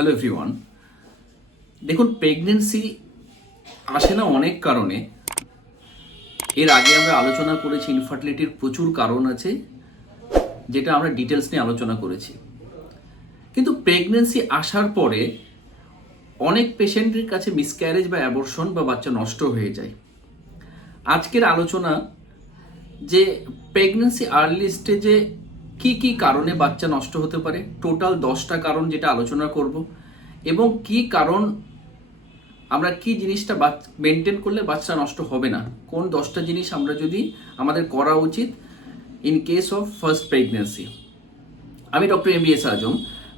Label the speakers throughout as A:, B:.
A: Hello everyone দেখুন pregnancy আসে না অনেক কারণে। এর আগে আমরা আলোচনা করেছি ইনফার্টিলিটির প্রচুর কারণ আছে, যেটা আমরা ডিটেলস নিয়ে আলোচনা করেছি। কিন্তু প্রেগনেন্সি আসার পরে অনেক পেশেন্টের কাছে মিসক্যারেজ বা অ্যাবর্শন বা বাচ্চা নষ্ট হয়ে যায়। আজকের আলোচনা যে প্রেগনেন্সি আর্লি স্টেজে কি কি কারণে বাচ্চা নষ্ট হতে পারে? টোটাল দশটা কারণ যেটা আলোচনা করব। এবং কি কারণ আমরা কি জিনিসটা মেনটেন করলে বাচ্চা নষ্ট হবে না? কোন দশটা জিনিস আমরা যদি আমাদের করা উচিত in case of first pregnancy আমি doctor M B S Azam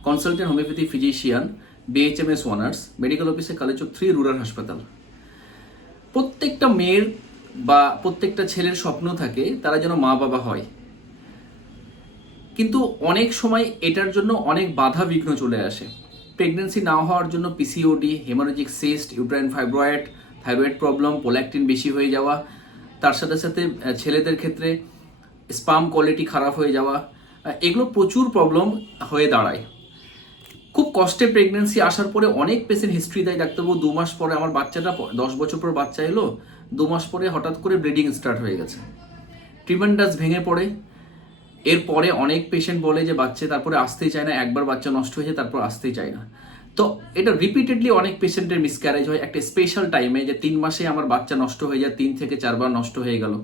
A: consultant homeopathy physician BHMS honours medical অফিসে কালেচক থ্রি রুরাল হাসপাতাল প্রত্যেকটা মেয়ের বা প্রত্যেকটা ছেলের স্বপ্ন থাকে তারা যেন মা বাবা হয়। কিন্তু অনেক সময় এটার জন্য অনেক বাধা বিঘ্ন চলে আসে। প্রেগনেন্সি না হওয়ার জন্য PCOD haemorrhagic cyst uterine fibroid thyroid problem prolactin বেশি হয়ে যাওয়া, তার সাথে সাথে ছেলেদের ক্ষেত্রে স্পাম কোয়ালিটি খারাপ হয়ে যাওয়া এগুলো প্রচুর প্রবলেম হয়ে দাঁড়ায়। খুব কষ্টে প্রেগনেন্সি আসার পরে অনেক পেশেন্ট হিস্ট্রি দেয়, ডাক্তারবাবু, দু মাস পরে আমার বাচ্চাটা দশ বছর পর বাচ্চা এলো, দু মাস পরে হঠাৎ করে ব্লিডিং স্টার্ট হয়ে গেছে। ট্রিমেন্ডাস ভেঙে পড়ে এরপরে অনেক পেশেন্ট বলে যে বাচ্চা তারপরে আসতেই চায় না, একবার বাচ্চা নষ্ট হয়ে যায়, তারপর আসতেই চায় না। তো এটা রিপিটেডলি অনেক পেশেন্টের মিসক্যারেজ হয়। একটা স্পেশাল টাইমে যে তিন মাসে আমার বাচ্চা নষ্ট হয়ে যায়, তিন থেকে চারবার নষ্ট হয়ে গেল।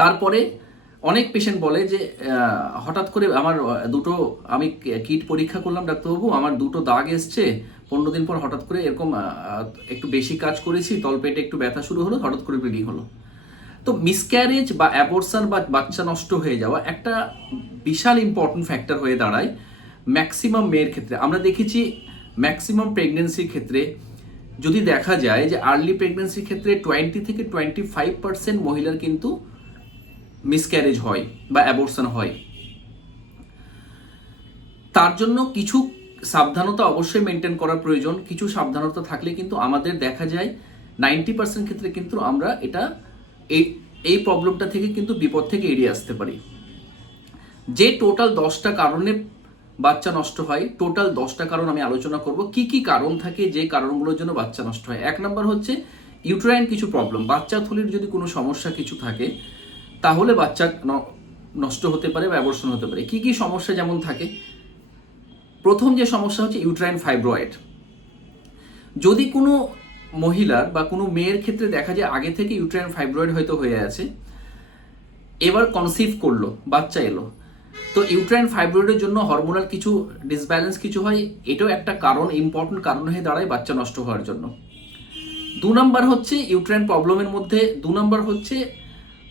A: তারপরে অনেক পেশেন্ট বলে যে হঠাৎ করে আমার দুটো আমি কিট পরীক্ষা করলাম ডাক্তারবাবু, আমার দুটো দাগ এসছে। পনেরো দিন পর হঠাৎ করে এরকম একটু বেশি কাজ করেছি, তলপেটে একটু ব্যথা শুরু হলো, হঠাৎ করে ব্লিডিং হলো। তো মিসক্যারেজ বা অ্যাবর্শন বা বাচ্চা নষ্ট হয়ে যাওয়া একটা বিশাল ইম্পর্টেন্ট ফ্যাক্টর হয়ে দাঁড়ায় ম্যাক্সিমাম মেয়ের ক্ষেত্রে। আমরা দেখেছি ম্যাক্সিমাম প্রেগনেন্সির ক্ষেত্রে যদি দেখা যায় যে আর্লি প্রেগনেন্সির ক্ষেত্রে টোয়েন্টি থেকে টোয়েন্টি ফাইভ পার্সেন্ট মহিলার কিন্তু মিসক্যারেজ হয় বা অ্যাবর্শন হয়। তার জন্য কিছু সাবধানতা অবশ্যই মেনটেন করার প্রয়োজন। কিছু সাবধানতা থাকলে কিন্তু আমাদের দেখা যায় নাইনটি পার্সেন্ট ক্ষেত্রে কিন্তু আমরা এটা এই এই প্রবলেমটা থেকে কিন্তু বিপদ থেকে এড়িয়ে আসতে পারি। যে টোটাল দশটা কারণে বাচ্চা নষ্ট হয়, টোটাল দশটা কারণ আমি আলোচনা করব। কি কি কারণ থাকে যে কারণগুলোর জন্য বাচ্চা নষ্ট হয়? এক নম্বর হচ্ছে ইউট্রাইন কিছু প্রবলেম বাচ্চা থলির যদি কোনো সমস্যা কিছু থাকে, তাহলে বাচ্চা নষ্ট হতে পারে বা অ্যাবর্শন হতে পারে। কি কি সমস্যা যেমন থাকে? প্রথম যে সমস্যা হচ্ছে ইউট্রাইন ফাইব্রয়েড যদি কোনো মহিলার বা কোনো মেয়ের ক্ষেত্রে দেখা যায় আগে থেকে ইউট্রাইন ফাইব্রয়েড হয়তো হয়ে আছে। এবার কনসিভ করল, বাচ্চা এলো। তো ইউট্রাইন ফাইব্রয়েডের জন্য হরমোনাল কিছু ডিসব্যালেন্স কিছু হয়, এটাও একটা কারণ ইম্পর্টেন্ট কারণ হয়ে দাঁড়ায় বাচ্চা নষ্ট হওয়ার জন্য। দু নম্বর হচ্ছে ইউট্রাইন প্রবলেমের মধ্যে, দু নম্বর হচ্ছে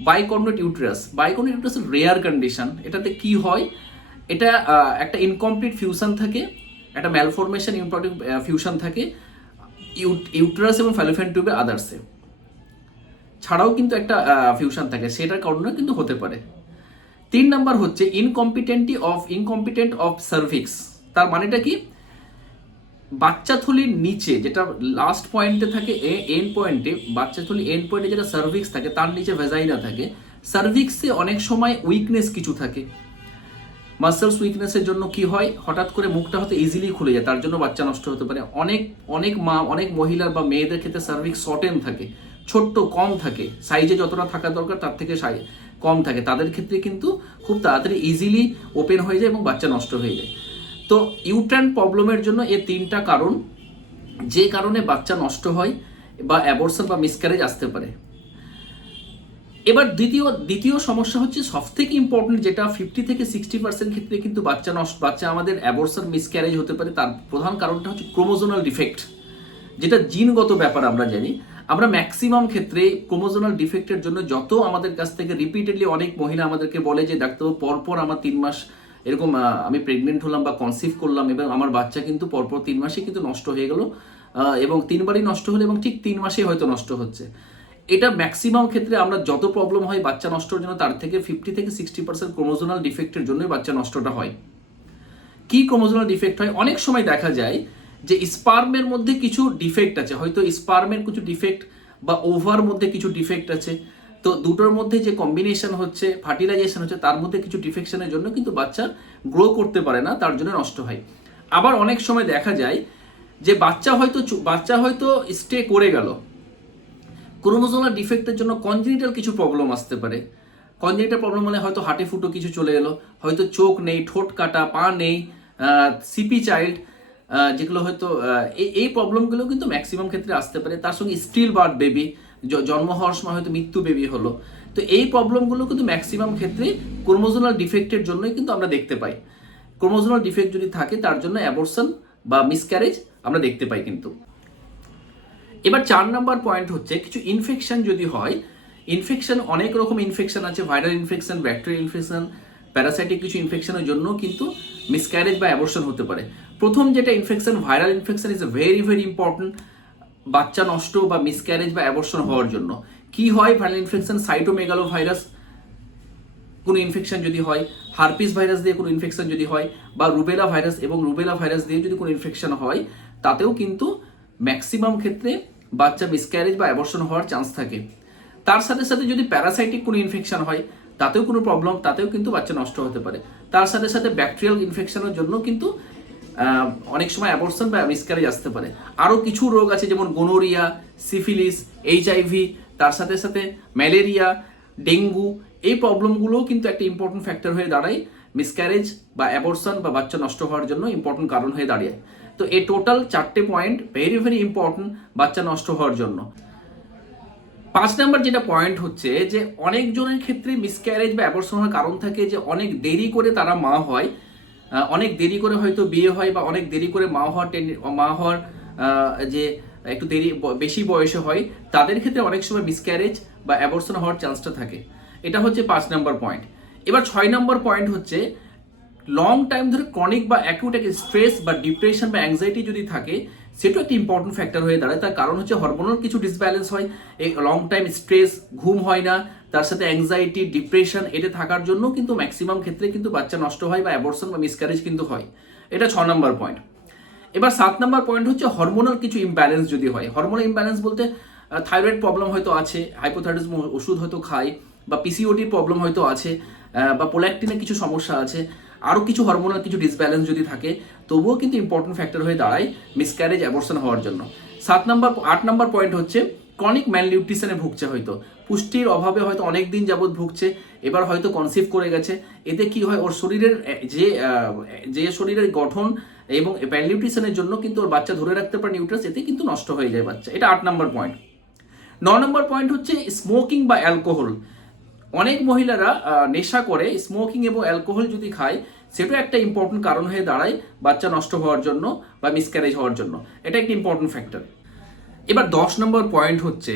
A: bicornuate uterus bicornuate uterus rare condition এটাতে কি হয়? এটা একটা ইনকমপ্লিট ফিউশন থাকে, একটা ম্যালফরমেশন ইম্পর্টেন্ট ফিউশন থাকে। ইউট্রাস এবং ফ্যালোফেন টিউবে আদার্সে ছাড়াও কিন্তু একটা ফিউশন থাকে, সেটার কারণে কিন্তু হতে পারে। তিন নাম্বার হচ্ছে incompetency of incompetent of cervix তার মানেটা কি? বাচ্চা থলির নিচে যেটা লাস্ট পয়েন্টে থাকে, এ এন পয়েন্টে বাচ্চা থলি এন পয়েন্টে যেটা সার্ভিক্স থাকে, তার নিচে ভেজাইনা থাকে। সার্ভিক্সে অনেক সময় উইকনেস কিছু থাকে। মাসেলস উইকনেসের জন্য কি হয়? হঠাৎ করে মুখটা হয়তো ইজিলি খুলে যায়, তার জন্য বাচ্চা নষ্ট হতে পারে। অনেক অনেক মা, অনেক মহিলার বা মেয়েদের ক্ষেত্রে সার্ভিক্স শর্টেন থাকে, ছোট্ট, কম থাকে। সাইজে যতটা থাকা দরকার, তার থেকে কম থাকে। তাদের ক্ষেত্রে কিন্তু খুব তাড়াতাড়ি ইজিলি ওপেন হয়ে যায় এবং বাচ্চা নষ্ট হয়ে যায়। তো ইউট্রান প্রবলেমের জন্য এই তিনটা কারণ, যে কারণে বাচ্চা নষ্ট হয় বা অ্যাবর্শন বা মিসক্যারেজ আসতে পারে। এবার দ্বিতীয় দ্বিতীয় সমস্যা হচ্ছে সব থেকে ইম্পর্টেন্ট যেটা ফিফটি থেকে সিক্সটি পার্সেন্ট ক্ষেত্রে কিন্তু বাচ্চা নষ্ট, বাচ্চা আমাদের অ্যাবর্সন মিসক্যারেজ হতে পারে, তার প্রধান কারণটা হচ্ছে ক্রোমোজোনাল ডিফেক্ট যেটা জিনগত ব্যাপার আমরা জানি। আমরা ম্যাক্সিমাম ক্ষেত্রে ক্রোমোজোনাল ডিফেক্টের জন্য যত আমাদের কাছ থেকে রিপিটেডলি অনেক মহিলা আমাদেরকে বলে যে, ডাক্তারবাবু, পরপর আমার তিন মাস এরকম আমি প্রেগনেন্ট হলাম বা কনসিভ করলাম এবং আমার বাচ্চা কিন্তু পরপর তিন মাসে কিন্তু নষ্ট হয়ে গেল এবং তিনবারই নষ্ট হলো এবং ঠিক তিন মাসে হয়তো নষ্ট হচ্ছে। এটা ম্যাক্সিমাম ক্ষেত্রে আমরা যত প্রবলেম হয় বাচ্চা নষ্টর জন্য তার থেকে ফিফটি থেকে সিক্সটি পার্সেন্ট ক্রোমোজোনাল ডিফেক্টের জন্যই বাচ্চা নষ্টটা হয়। কি ক্রোমোজোনাল ডিফেক্ট হয়? অনেক সময় দেখা যায় যে স্পার্মের মধ্যে কিছু ডিফেক্ট আছে। হয়তো স্পার্মের কিছু ডিফেক্ট বা ওভার মধ্যে কিছু ডিফেক্ট আছে। তো দুটোর মধ্যে যে কম্বিনেশন হচ্ছে ফার্টিলাইজেশন হচ্ছে, তার মধ্যে কিছু ডিফেকশনের জন্য কিন্তু বাচ্চা গ্রো করতে পারে না, তার জন্য নষ্ট হয়। আবার অনেক সময় দেখা যায় যে বাচ্চা হয়তো বাচ্চা হয়তো স্টে করে গেল। ক্রোমোজোমাল ডিফেক্টের জন্য কনজেনিটাল কিছু প্রবলেম আসতে পারে। কনজেনিটাল প্রবলেম মানে হয়তো হাটে ফুটো কিছু চলে এলো, হয়তো চোখ নেই, ঠোঁট কাটা, পা নেই সিপি চাইল্ড যেগুলো হয়তো এই প্রবলেমগুলো কিন্তু ম্যাক্সিমাম ক্ষেত্রে আসতে পারে। তার সঙ্গে স্টিল বার্থ বেবি জন্ম হওয়ার সময় হয়তো মৃত্যু বেবি হলো। তো এই প্রবলেমগুলো কিন্তু ম্যাক্সিমাম ক্ষেত্রে ক্রোমোজোনাল ডিফেক্টের জন্যই কিন্তু আমরা দেখতে পাই। ক্রোমোজোনাল ডিফেক্ট যদি থাকে, তার জন্য অ্যাবর্শন বা মিসক্যারেজ আমরা দেখতে পাই কিন্তু। এবার চার নাম্বার পয়েন্ট হচ্ছে, কিছু ইনফেকশন যদি হয় ইনফেকশন অনেক রকম ইনফেকশন আছে viral infection bacterial infection parasitic কিছু ইনফেকশনের জন্য কিন্তু মিসক্যারেজ বা অ্যাবর্শন হতে পারে। প্রথম যেটা infection viral infection is a very very important বাচ্চা নষ্ট বা মিসক্যারেজ বা অ্যাবর্শন হওয়ার জন্য। কি হয়? ভাইরাল ইনফেকশন সাইটোমেগালো ভাইরাস কোনো ইনফেকশন যদি হয় হারপিস ভাইরাস দিয়ে কোনো ইনফেকশন যদি হয়, বা রুবেলা ভাইরাস এবং রুবেলা ভাইরাস দিয়ে যদি কোনো ইনফেকশন হয়, তাতেও কিন্তু ম্যাক্সিমাম ক্ষেত্রে বাচ্চা মিসক্যারেজ বা অ্যাবর্শন হওয়ার চান্স থাকে। তার সাথে সাথে যদি প্যারাসাইটিক কোনো ইনফেকশন হয়, তাতেও কোনো প্রবলেম তাতেও কিন্তু বাচ্চা নষ্ট হতে পারে। তার সাথে সাথে ব্যাকটেরিয়াল ইনফেকশনের জন্য কিন্তু অনেক সময় অ্যাবর্শন বা মিসক্যারেজ আসতে পারে। আরও কিছু রোগ আছে, যেমন গোনোরিয়া সিফিলিস এইচআইভি তার সাথে সাথে ম্যালেরিয়া ডেঙ্গু এই প্রবলেমগুলোও কিন্তু একটা ইম্পর্টেন্ট ফ্যাক্টর হয়ে দাঁড়ায়। মিসক্যারেজ বা অ্যাবর্শন বা বাচ্চা নষ্ট হওয়ার জন্য ইম্পর্টেন্ট কারণ হয়ে দাঁড়িয়ে। তো এই টোটাল চারটে পয়েন্ট ভেরি ভেরি ইম্পর্টেন্ট বাচ্চা নষ্ট হওয়ার জন্য। পাঁচ নাম্বার যেটা পয়েন্ট হচ্ছে যে অনেকজনের ক্ষেত্রে মিসক্যারেজ বা অ্যাবর্শন হওয়ার কারণ থাকে যে অনেক দেরি করে তারা মা হয় অনেক দেরি করে হয়তো বিয়ে হয় বা অনেক দেরি করে মা হওয়ার টেন- মা হওয়ার যে একটু দেরি বেশি বয়সে হয়, তাদের ক্ষেত্রে অনেক সময় মিসক্যারেজ বা অ্যাবর্শন হওয়ার চান্সটা থাকে। এটা হচ্ছে পাঁচ নাম্বার পয়েন্ট এবার ছয় নম্বর পয়েন্ট হচ্ছে লং টাইম ধরে ক্রনিক বা অ্যাকিউট একটা স্ট্রেস বা ডিপ্রেশন বা অ্যাংজাইটি যদি থাকে, সেটাও একটা ইম্পর্টেন্ট ফ্যাক্টর হয়ে দাঁড়ায়। তার কারণ হচ্ছে হরমোনাল কিছু ডিসব্যালেন্স হয়, এই লং টাইম স্ট্রেস ঘুম হয় না, তার সাথে অ্যাংজাইটি ডিপ্রেশন এটা থাকার জন্য কিন্তু ম্যাক্সিমাম ক্ষেত্রে কিন্তু বাচ্চা নষ্ট হয় বা অ্যাবর্শন বা মিসক্যারেজ কিন্তু হয়। এটা ছ নম্বর পয়েন্ট এবার সাত নম্বর পয়েন্ট হচ্ছে হরমোনাল কিছু ইমব্যালেন্স যদি হয়। হরমোনাল ইমব্যালেন্স বলতে থাইরয়েড প্রবলেম হয়তো আছে হাইপোথাইরয়েডিজম ওষুধ হয়তো খায়, বা পিসিওডির প্রবলেম হয়তো আছে বা পোল্যাকটিনের কিছু সমস্যা আছে। আরও কিছু হরমোনাল কিছু ডিসব্যালেন্স যদি থাকে, তবুও কিন্তু ইম্পর্টেন্ট ফ্যাক্টর হয়ে দাঁড়ায় মিসক্যারেজ অ্যাবর্শন হওয়ার জন্য। সাত নম্বর, আট নম্বর পয়েন্ট হচ্ছে ক্রনিক ম্যালনিউট্রিশনে ভুগছে হয়তো। পুষ্টির অভাবে হয়তো অনেক দিন যাবৎ ভুগছে, এবার হয়তো কনসিভ করে গেছে। এতে কি হয়, ওর শরীরের যে যে শরীরের গঠন এবং ম্যালনিউট্রিশনের জন্য কিন্তু ওর বাচ্চা ধরে রাখতে পারে নিউট্রাস এতে কিন্তু নষ্ট হয়ে যায় বাচ্চা। এটা আট নম্বর পয়েন্ট ন নম্বর পয়েন্ট হচ্ছে স্মোকিং বা অ্যালকোহল অনেক মহিলারা নেশা করে স্মোকিং এবং অ্যালকোহল যদি খায়, সেটা একটা ইম্পর্টেন্ট কারণ হয়ে দাঁড়ায় বাচ্চা নষ্ট হওয়ার জন্য বা মিসক্যারেজ হওয়ার জন্য। এটা একটা ইম্পর্টেন্ট ফ্যাক্টর এবার দশ নম্বর পয়েন্ট হচ্ছে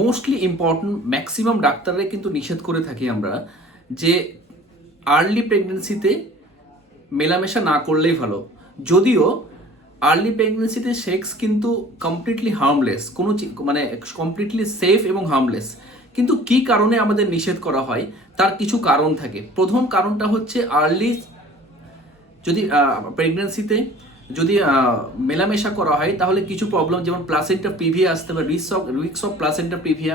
A: মোস্টলি ইম্পর্টেন্ট ম্যাক্সিমাম ডাক্তাররা কিন্তু নিষেধ করে থাকি আমরা যে আর্লি প্রেগনেন্সিতে মেলামেশা না করলেই ভালো। যদিও আর্লি প্রেগনেন্সিতে সেক্স কিন্তু কমপ্লিটলি হার্মলেস কোনো মানে কমপ্লিটলি সেফ এবং হার্মলেস কিন্তু কি কারণে আমাদের নিষেধ করা হয়, তার কিছু কারণ থাকে। প্রথম কারণটা হচ্ছে আর্লি যদি প্রেগনেন্সিতে যদি মেলামেশা করা হয়, তাহলে কিছু প্রবলেম যেমন প্লাসেন্টা প্রিভিয়া আসতে পারে রিক্স অফ রিক্স অফ প্লাসেন্টা প্রিভিয়া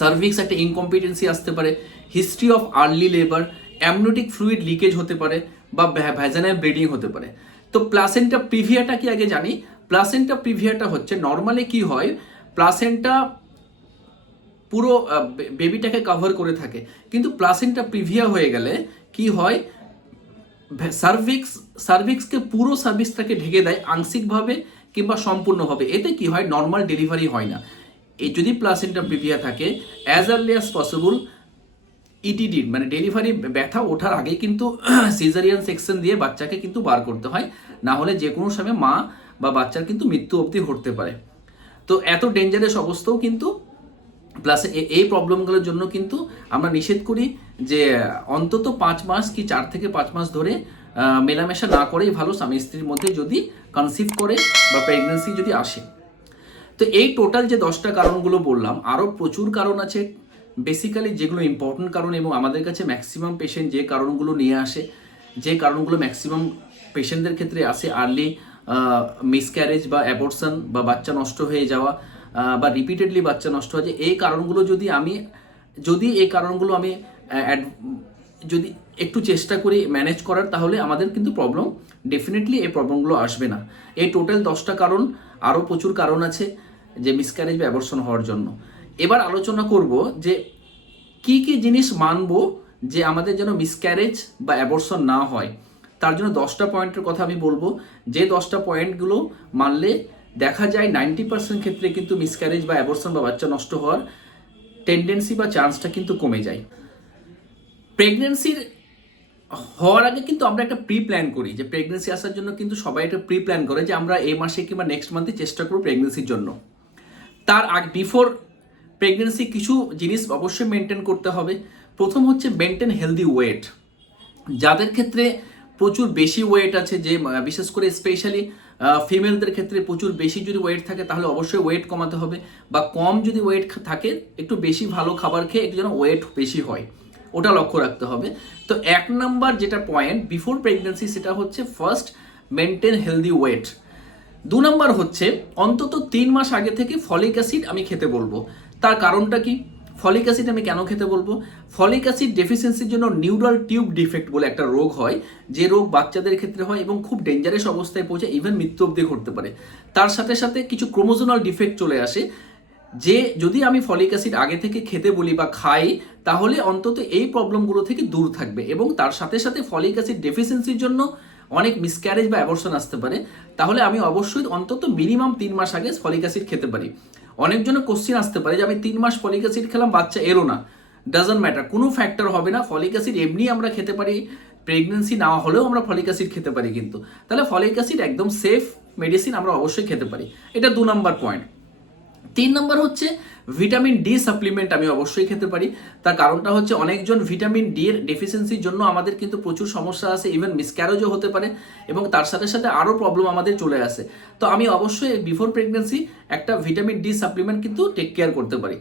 A: সার্ভিক্স একটা ইনকম্পিটেন্সি আসতে পারে history of early labour amniotic fluid leakage হতে পারে, বা ভ্যাজানাল ব্লিডিং হতে পারে। তো প্লাসেন্টা প্রিভিয়াটা কি আগে জানি? প্লাসেন্টা প্রিভিয়াটা হচ্ছে নর্মালি কি হয় প্লাসেন্টা পুরো বেবিটাকে কভার করে থাকে। কিন্তু প্লাসেন্টা প্রিভিয়া হয়ে গেলে কি হয়? সার্ভিক্স সার্ভিক্সকে পুরো সার্ভিসটাকে ঢেকে দেয় আংশিকভাবে কিংবা সম্পূর্ণভাবে। এতে কি হয়? নর্মাল ডেলিভারি হয় না। এই যদি প্লাসেন্টা প্রিভিয়া থাকে as early as possible ETD মানে ডেলিভারি ব্যথা ওঠার আগে কিন্তু সিজারিয়ান সেকশন দিয়ে বাচ্চাকে কিন্তু বার করতে হয়। না হলে যে কোনো সময় মা বা বাচ্চার কিন্তু মৃত্যু অবধি ঘটতে পারে। তো এত ডেঞ্জারাস অবস্থাও কিন্তু প্লাস এই প্রবলেমগুলোর জন্য কিন্তু আমরা নিষেধ করি যে, অন্তত পাঁচ মাস কি চার থেকে পাঁচ মাস ধরে মেলামেশা না করেই ভালো স্বামী স্ত্রীর মধ্যে যদি কনসিভ করে বা প্রেগনেন্সি যদি আসে। তো এই টোটাল যে দশটা কারণগুলো বললাম আরও প্রচুর কারণ আছে। বেসিক্যালি যেগুলো ইম্পর্টেন্ট কারণ এবং আমাদের কাছে ম্যাক্সিমাম পেশেন্ট যে কারণগুলো নিয়ে আসে, যে কারণগুলো ম্যাক্সিমাম পেশেন্টদের ক্ষেত্রে আসে আর্লি মিসক্যারেজ বা অ্যাবর্শন বা বাচ্চা নষ্ট হয়ে যাওয়া বা রিপিটেডলি বাচ্চা নষ্ট হয়ে যায় এই কারণগুলো যদি আমি, যদি এই কারণগুলো আমি যদি একটু চেষ্টা করি ম্যানেজ করার, তাহলে আমাদের কিন্তু প্রবলেম ডেফিনেটলি এই প্রবলেমগুলো আসবে না। এই টোটাল দশটা কারণ, আরও প্রচুর কারণ আছে যে মিসক্যারেজ বা অ্যাবর্শন হওয়ার জন্য। এবার আলোচনা করব যে কি কি জিনিস মানব যে আমাদের যেন মিসক্যারেজ বা অ্যাবর্শন না হয়। তার জন্য দশটা পয়েন্টের কথা আমি বলব। যে দশটা পয়েন্টগুলো মানলে দেখা যায় নাইনটি পার্সেন্ট ক্ষেত্রে কিন্তু মিসক্যারেজ বা অ্যাবর্শন বা বাচ্চা নষ্ট হওয়ার টেন্ডেন্সি বা চান্সটা কিন্তু কমে যায়। প্রেগনেন্সির হওয়ার আগে কিন্তু আমরা একটা প্রি প্ল্যান করি যে প্রেগনেন্সি আসার জন্য কিন্তু সবাই একটা প্রি প্ল্যান করে যে আমরা এই মাসে কিংবা নেক্সট মান্থে চেষ্টা করব প্রেগনেন্সির জন্য। তার আগ বিফোর প্রেগনেন্সি কিছু জিনিস অবশ্যই মেনটেন করতে হবে। প্রথম হচ্ছে মেনটেন হেলদি ওয়েট যাদের ক্ষেত্রে প্রচুর বেশি ওয়েট আছে যে বিশেষ করে স্পেশালি ফিমেলদের ক্ষেত্রে প্রচুর বেশি যদি ওয়েট থাকে, তাহলে অবশ্যই ওয়েট কমাতে হবে বা কম যদি ওয়েট থাকে, একটু বেশি ভালো খাবার খেয়ে একটু যেন ওয়েট বেশি হয়। ওটা লক্ষ্য রাখতে হবে। তো এক নাম্বার যেটা পয়েন্ট বিফোর প্রেগনেন্সি সেটা হচ্ছে ফার্স্ট মেনটেন হেলদি ওয়েট দু নম্বর হচ্ছে, অন্তত তিন মাস আগে থেকে ফলিক অ্যাসিড আমি খেতে বলব। তার কারণটা কি? ফলিক অ্যাসিড আমি কেন খেতে বলব? ফলিক অ্যাসিড ডেফিসিয়েন্সির জন্য নিউরাল টিউব ডিফেক্ট বলে একটা রোগ হয়, যে রোগ বাচ্চাদের ক্ষেত্রে হয় এবং খুব ডেঞ্জারাস অবস্থায় পৌঁছে ইভেন মৃত্যু অব্দি ঘটতে পারে। তার সাথে সাথে কিছু ক্রোমোজোনাল ডিফেক্ট চলে আসে, যে যদি আমি ফলিক অ্যাসিড আগে থেকে খেতে বলি বা খাই, তাহলে অন্তত এই প্রবলেমগুলো থেকে দূর থাকবে এবং তার সাথে সাথে ফলিক অ্যাসিড ডেফিসিয়েন্সির জন্য অনেক মিসক্যারেজ বা অ্যাবর্শন আসতে পারে। তাহলে আমি অবশ্যই অন্তত মিনিমাম তিন মাস আগে ফলিক অ্যাসিড খেতে পারি। অনেকজনের কোশ্চিন আসতে পারে যে, আমি তিন মাস ফলিক অ্যাসিড খেলাম, বাচ্চা এলো না। ডাজন্ট ম্যাটার কোনো ফ্যাক্টর হবে না। ফলিক অ্যাসিড এমনি আমরা খেতে পারি প্রেগনেন্সি না হলেও আমরা ফলিক অ্যাসিড খেতে পারি কিন্তু। তাহলে ফলিক অ্যাসিড একদম সেফ মেডিসিন আমরা অবশ্যই খেতে পারি। এটা দু নম্বর পয়েন্ট তিন নম্বর হচ্ছে ভিটামিন ডি সাপ্লিমেন্ট আমি অবশ্যই খেতে পারি। তার কারণটা হচ্ছে অনেকজন ভিটামিন ডি এর ডেফিসিয়েন্সির জন্য আমাদের কিন্তু প্রচুর সমস্যা আছে ইভেন মিসক্যারেজও হতে পারে এবং তার সাথে সাথে আরও প্রবলেম আমাদের চলে আসে। তো আমি অবশ্যই বিফোর প্রেগনেন্সি একটা ভিটামিন ডি সাপ্লিমেন্ট কিন্তু টেক কেয়ার করতে পারি।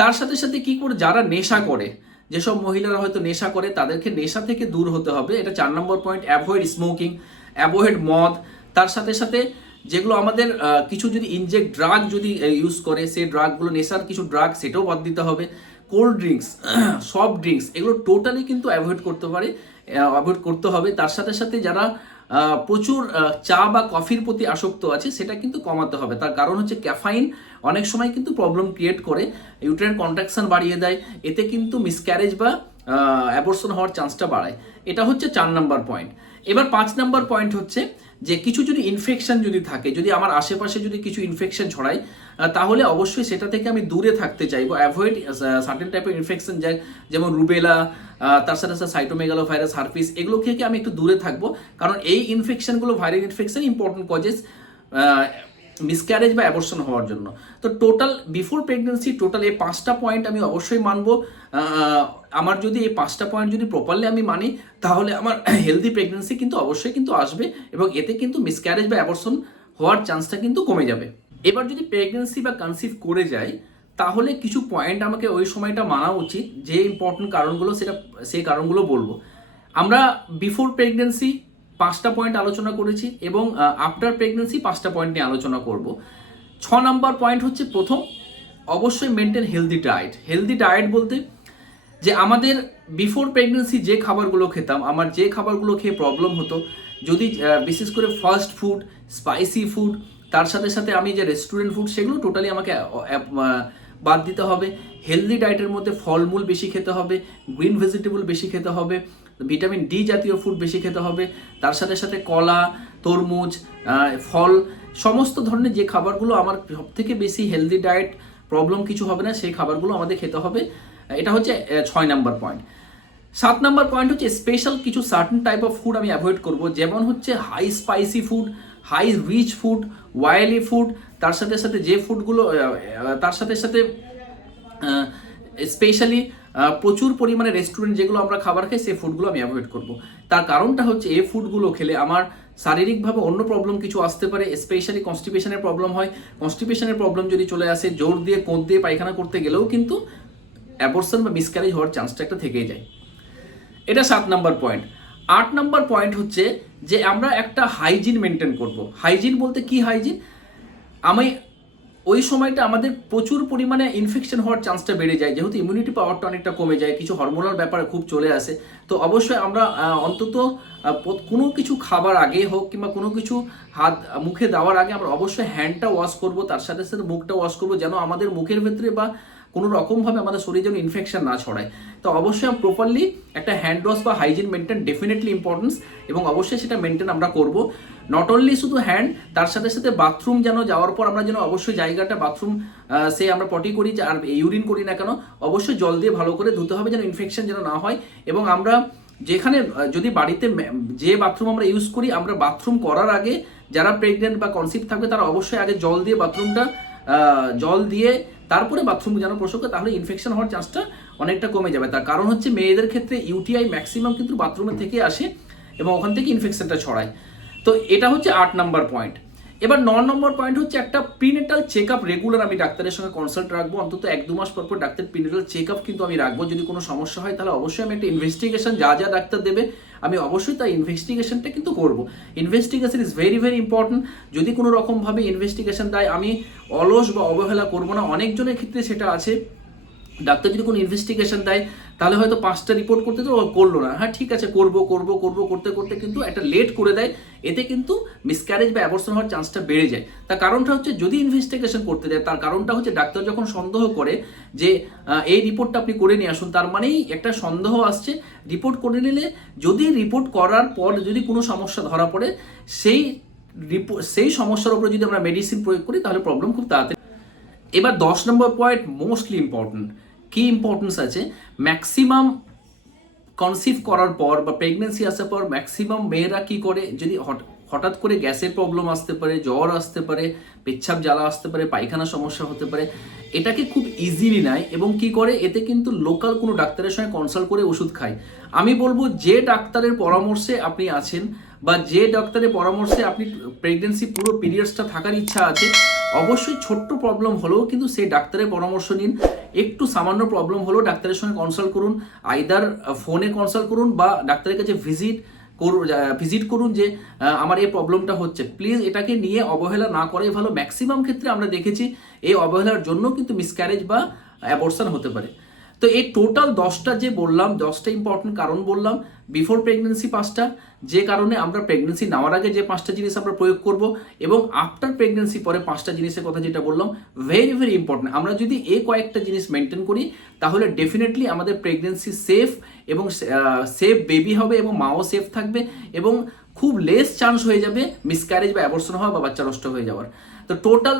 A: তার সাথে সাথে কি করে, যারা নেশা করে, যেসব মহিলারা হয়তো নেশা করে, তাদেরকে নেশা থেকে দূর হতে হবে। এটা চার number point avoid smoking avoid মদ। তার সাথে সাথে যেগুলো আমাদের কিছু যদি ইনজেক্ট ড্রাগ যদি ইউজ করে সেই ড্রাগগুলো নেশার কিছু ড্রাগ সেটাও বাদ দিতে হবে। কোল্ড ড্রিঙ্কস সফট ড্রিঙ্কস এগুলো টোটালি কিন্তু অ্যাভয়েড করতে পারে অ্যাভয়েড করতে হবে। তার সাথে সাথে যারা প্রচুর চা বা কফির প্রতি আসক্ত আছে, সেটা কিন্তু কমাতে হবে। তার কারণ হচ্ছে ক্যাফাইন অনেক সময় কিন্তু প্রবলেম ক্রিয়েট করে ইউট্রেন কন্ট্রাকশন বাড়িয়ে দেয়। এতে কিন্তু মিসক্যারেজ বা অ্যাবর্শন হওয়ার চান্সটা বাড়ায়। এটা হচ্ছে চার নাম্বার পয়েন্ট এবার পাঁচ নাম্বার পয়েন্ট হচ্ছে যে কিছু যদি ইনফেকশন যদি থাকে, যদি আমার আশেপাশে যদি কিছু ইনফেকশন ছড়ায় তাহলে অবশ্যই সেটা থেকে আমি দূরে থাকতে চাইব। অ্যাভয়েড সার্টেন টাইপের ইনফেকশন যায়, যেমন রুবেলা তার সাথে সাথে সাইটোমেগালো ভাইরাস হারপিস এগুলো থেকে আমি একটু দূরে থাকব। কারণ এই ইনফেকশনগুলো viral infection important causes miscarriage বা অ্যাবর্শন হওয়ার জন্য। তো টোটাল বিফোর প্রেগনেন্সি টোটাল এই পাঁচটা পয়েন্ট আমি অবশ্যই মানবো। আমার যদি এই পাঁচটা পয়েন্ট যদি প্রপারলি আমি মানি, তাহলে আমার হেলদি প্রেগনেন্সি কিন্তু অবশ্যই কিন্তু আসবে এবং এতে কিন্তু মিসক্যারেজ বা অ্যাবর্শন হওয়ার চান্সটা কিন্তু কমে যাবে। এবার যদি প্রেগনেন্সি বা কনসিভ করে যাই, তাহলে কিছু পয়েন্ট আমাকে ওই সময়টা মানা উচিত। যে ইম্পর্টেন্ট কারণগুলো সেটা, সেই কারণগুলো বলব। আমরা বিফোর প্রেগনেন্সি পাঁচটা পয়েন্ট আলোচনা করেছি এবং আফটার প্রেগনেন্সি পাঁচটা পয়েন্ট নিয়ে আলোচনা করব। ছ নাম্বার পয়েন্ট হচ্ছে প্রথম, অবশ্যই maintain healthy diet healthy diet বলতে যে আমাদের বিফোর প্রেগনেন্সি যে খাবারগুলো খেতাম, আমার যে খাবারগুলো খেয়ে প্রবলেম হতো, যদি বিশেষ করে ফাস্ট ফুড স্পাইসি ফুড তার সাথে সাথে আমি যে রেস্টুরেন্ট ফুড সেগুলো টোটালি আমাকে বাদ দিতে হবে। হেলদি ডায়েটের মধ্যে ফলমূল বেশি খেতে হবে গ্রিন ভেজিটেবল বেশি খেতে হবে। ভিটামিন ডি জাতীয় ফুড বেশি খেতে হবে। তার সাথে সাথে কলা, তরমুজ ফল, সমস্ত ধরনের যে খাবারগুলো আমার সবথেকে বেশি হেলদি ডায়েট প্রবলেম কিছু হবে না, সেই খাবারগুলো আমাদের খেতে হবে। এটা হচ্ছে ছয় নাম্বার পয়েন্ট সাত নাম্বার পয়েন্ট হচ্ছে স্পেশাল কিছু সার্টেন টাইপ অফ ফুড আমি অ্যাভয়েড করব, যেমন হচ্ছে high spicy food high rich food oily food তার সাথে সাথে যে ফুডগুলো তার সাথে সাথে স্পেশালি প্রচুর পরিমাণে রেস্টুরেন্ট যেগুলো আমরা খাবার খাই, সেই ফুডগুলো আমি অ্যাভয়েড করব। তার কারণটা হচ্ছে, এই ফুডগুলো খেলে আমার শারীরিকভাবে অন্য প্রবলেম কিছু আসতে পারে স্পেশালি কনস্টিপেশনের প্রবলেম হয়। কনস্টিপেশনের প্রবলেম যদি চলে আসে, জোর দিয়ে কোঁত দিয়ে পায়খানা করতে গেলেও কিন্তু অ্যাবর্শন বা মিসক্যারেজ হওয়ার চান্সটা একটা থেকেই যায়। এটা সাত নাম্বার পয়েন্ট আট নাম্বার পয়েন্ট হচ্ছে যে, আমরা একটা হাইজিন মেনটেন করব। হাইজিন বলতে কি হাইজিন আমি ওই সময়টা আমাদের প্রচুর পরিমাণে ইনফেকশন হওয়ার চান্সটা বেড়ে যায়। যেহেতু ইমিউনিটি পাওয়ারটা অনেকটা কমে যায়, কিছু হরমোনাল ব্যাপার খুব চলে আসে। তো অবশ্যই আমরা অন্তত কোনো কিছু খাবার আগে হোক কিংবা কোনো কিছু হাত, মুখে দেওয়ার আগে আমরা অবশ্যই হ্যান্ডটা ওয়াশ করব, তার সাথে সাথে মুখটা ওয়াশ করব, যেন আমাদের মুখের ভেতরে বা কোনো রকমভাবে আমাদের শরীরে যেন ইনফেকশন না ছড়ায়। তো অবশ্যই প্রপারলি একটা হ্যান্ড ওয়াশ বা হাইজিন মেনটেন ডেফিনেটলি ইম্পর্টেন্স এবং অবশ্যই সেটা মেনটেন আমরা করব। নট অনলি শুধু হ্যান্ড তার সাথে সাথে বাথরুম যেন যাওয়ার পর আমরা যেন অবশ্যই জায়গাটা বাথরুম সে আমরা পটি করি আর ইউরিন করি না কেন, অবশ্যই জল দিয়ে ভালো করে ধুতে হবে যেন ইনফেকশন যেন না হয়। এবং আমরা যেখানে যদি বাড়িতে যে বাথরুম আমরা ইউজ করি, আমরা বাথরুম করার আগে যারা প্রেগনেন্ট বা কনসিভ থাকবে, তারা অবশ্যই আগে জল দিয়ে বাথরুমটা জল দিয়ে তারপরে বাথরুম যেন প্রসঙ্গ তাহলে ইনফেকশন হওয়ার চান্সটা অনেকটা কমে যাবে। তার কারণ হচ্ছে মেয়েদের ক্ষেত্রে ইউটিআই ম্যাক্সিমাম কিন্তু বাথরুমের থেকে আসে এবং ওখান থেকে ইনফেকশনটা ছড়ায়। তো এটা হচ্ছে আট নাম্বার পয়েন্ট এবার ন নম্বর পয়েন্ট হচ্ছে একটা প্রিনেটাল চেক আপ রেগুলার আমি ডাক্তারের সঙ্গে কনসাল্ট রাখব। অন্তত এক দু মাস পর পর ডাক্তার প্রিনেটাল চেক আপ কিন্তু আমি রাখব। যদি কোনো সমস্যা হয় তাহলে অবশ্যই আমি একটা ইনভেস্টিগেশন যা যা ডাক্তার দেবে, আমি অবশ্যই তাই ইনভেস্টিগেশনটা কিন্তু করব। Investigation is very very important যদি কোনো রকমভাবে ইনভেস্টিগেশন দেয়, আমি অলস বা অবহেলা করব না। অনেকজনের ক্ষেত্রে সেটা আছে। ডাক্তার যদি কোনো ইনভেস্টিগেশন দেয় তাহলে হয়তো পাঁচটা রিপোর্ট করতে তো করল না। হ্যাঁ ঠিক আছে, করব করব করব, করতে করতে কিন্তু একটা লেট করে দেয়। এতে কিন্তু মিসক্যারেজ বা অ্যাবর্শন হওয়ার চান্সটা বেড়ে যায়। তার কারণটা হচ্ছে যদি ইনভেস্টিগেশন করতে দেয়, তার কারণটা হচ্ছে ডাক্তার যখন সন্দেহ করে যে এই রিপোর্টটা আপনি করে নিয়ে আসুন, তার মানেই একটা সন্দেহ আসছে। রিপোর্ট করে নিলে যদি রিপোর্ট করার পর যদি কোনো সমস্যা ধরা পড়ে, সেই সেই সমস্যার উপরে যদি আমরা মেডিসিন প্রয়োগ করি, তাহলে প্রবলেম খুব তাড়াতাড়ি। এবার দশ নম্বর পয়েন্ট মোস্টলি ইম্পর্টেন্ট কি ইম্পর্টেন্স আছে? ম্যাক্সিমাম কনসিভ করার পর বা প্রেগনেন্সি আসার পর ম্যাক্সিমাম মেয়েরা কি করে? যদি হঠাৎ করে গ্যাসের প্রবলেম আসতে পারে, জ্বর আসতে পারে, পেচ্ছাপ জ্বালা আসতে পারে, পায়খানা সমস্যা হতে পারে, এটাকে খুব ইজিলি নেয় এবং কি করে? এতে কিন্তু লোকাল কোনো ডাক্তারের সঙ্গে কনসাল্ট করে ওষুধ খায়। আমি বলব যে ডাক্তারের পরামর্শে আপনি আছেন বা যে ডাক্তারের পরামর্শে আপনি প্রেগনেন্সি পুরো পিরিয়ডসটা থাকার ইচ্ছা আছে, অবশ্যই ছোট্ট প্রবলেম হলেও কিন্তু সেই ডাক্তারের পরামর্শ নিন। একটু সামান্য প্রবলেম হলেও ডাক্তারের সঙ্গে কনসাল্ট করুন। আইদার ফোনে কনসাল্ট করুন বা ডাক্তারের কাছে ভিজিট করুন ভিজিট করুন যে আমার এই প্রবলেমটা হচ্ছে। প্লিজ এটাকে নিয়ে অবহেলা না করাই ভালো। ম্যাক্সিমাম ক্ষেত্রে আমরা দেখেছি, এই অবহেলার জন্য কিন্তু মিসক্যারেজ বা অ্যাবর্শন হতে পারে। তো এই টোটাল দশটা যে বললাম, দশটা ইম্পর্টেন্ট কারণ বললাম বিফোর প্রেগনেন্সি পাঁচটা, যে কারণে আমরা প্রেগনেন্সি নেওয়ার আগে যে পাঁচটা জিনিস আমরা প্রয়োগ করব এবং আফটার প্রেগনেন্সি পরে পাঁচটা জিনিসের কথা যেটা বললাম ভেরি ভেরি ইম্পর্টেন্ট আমরা যদি এই কয়েকটা জিনিস মেনটেন করি, তাহলে ডেফিনেটলি আমাদের প্রেগনেন্সি সেফ এবং সেফ বেবি হবে এবং মাও সেফ থাকবে এবং খুব লেস চান্স হয়ে যাবে মিসক্যারেজ বা অ্যাবর্শন হওয়া বা বাচ্চা নষ্ট হয়ে যাওয়ার। তো টোটাল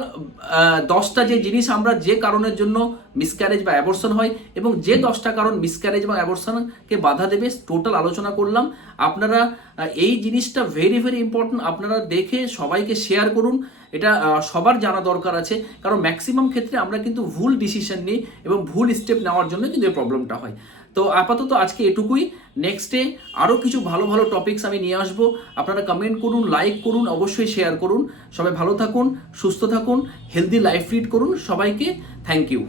A: দশটা যে জিনিস আমরা যে কারণের জন্য মিসক্যারেজ বা অ্যাবর্শন হয় এবং যে দশটা কারণ মিসক্যারেজ বা অ্যাবর্শনকে বাধা দেবে টোটাল আলোচনা করলাম। আপনারা এই জিনিসটা ভেরি ভেরি ইম্পর্টেন্ট আপনারা দেখে সবাইকে শেয়ার করুন। এটা সবার জানা দরকার আছে। কারণ ম্যাক্সিমাম ক্ষেত্রে আমরা কিন্তু ভুল ডিসিশন নিই এবং ভুল স্টেপ নেওয়ার জন্য কিন্তু এই প্রবলেমটা হয়। তো আপাতত আজকে এটুকুই। নেক্সটে আরও কিছু ভালো ভালো টপিকস আমি নিয়ে আসব। আপনারা কমেন্ট করুন লাইক করুন, অবশ্যই শেয়ার করুন। সবাই ভালো থাকুন, সুস্থ থাকুন হেলদি লাইফ লিড করুন। সবাইকে থ্যাংক ইউ